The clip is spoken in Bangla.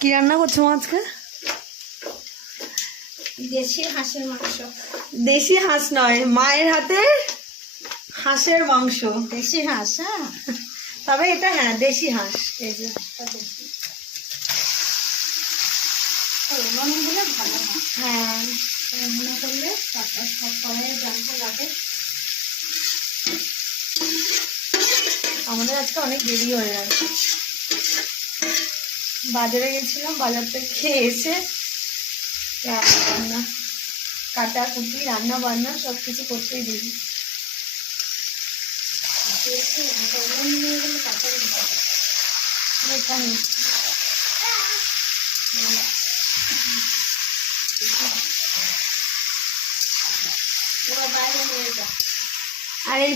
কি রান্না করছো আজকে? দেশি হাঁসের মাংস। দেশি হাঁস নয়, মায়ের হাতে হাঁসের মাংস। দেশি হাঁস, হ্যাঁ, তবে এটা হ্যাঁ দেশি হাঁস। এই যে হাঁসটা দেশি। উনুন হলে ভালো হয়, হ্যাঁ উনুনে করলে তারপর সব সময় জানতে লাগে। আমাদের আজকে অনেক দেরি হয়ে গেছে। বাজারে গেছিলাম, বাজার থেকে এসে রান্না বান্না, কাটা কুটি, রান্না বান্না সব কিছু করতেই দেরি। উনুন নিয়ে গেলে তারপরে দিতে হবে। এখানে ওরা বাইরে নিয়ে যা। আর এই